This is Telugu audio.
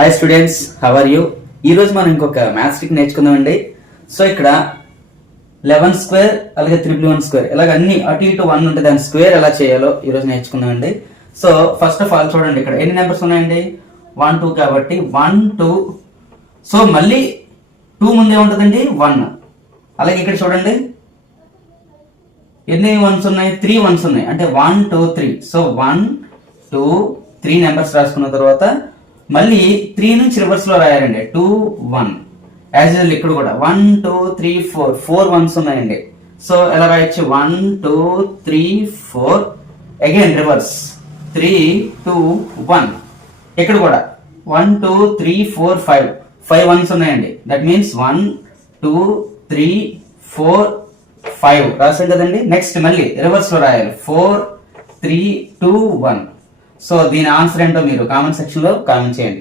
Hi students, how are you? ఈ రోజు మనం ఇంకొక మ్యాథ్స్ ట్రిక్ నేర్చుకుందామండి. సో ఇక్కడ 11 స్క్వేర్ అలాగే 111 స్క్వేర్ ఇలాగ అన్ని అటు ఇటు 1 ఉంటే దాని స్క్వేర్ ఎలా చేయాలో ఈ రోజు నేర్చుకుందామండి. సో ఫస్ట్ ఆఫ్ ఆల్ చూడండి, ఇక్కడ ఎన్ని నెంబర్స్ ఉన్నాయండి? 1 2 కాబట్టి 1 2. సో మళ్ళీ 2 ముందే ఉంటుందండి 1. అలాగే ఇక్కడ చూడండి ఎన్ని వన్స్ ఉన్నాయి? 3 వన్స్ ఉన్నాయి, అంటే 1 2 3. సో 1 2 3 నెంబర్స్ రాసుకున్న తర్వాత మళ్ళీ 3 నుంచి రివర్స్ లో రాయాలండి. 2 1 యాజ్ యూజువల్ ఇక్కడ కూడా 1 2 3 4 వన్స్ ఉన్నాయండి. సో ఎలా రాయొచ్చు? 1 2 3 4 అగైన్ రివర్స్ 3 2 1. ఇక్కడ కూడా 1 2 3 4 5 వన్స్ ఉన్నాయండి. దట్ మీన్స్ 1 2 3 4 5 రాసాం కదండి. నెక్స్ట్ మళ్ళీ రివర్స్ లో రాయాలి 4 3 2 1. సో దీని ఆన్సర్ ఏంటో మీరు కామెంట్ సెక్షన్ లో కామెంట్ చేయండి.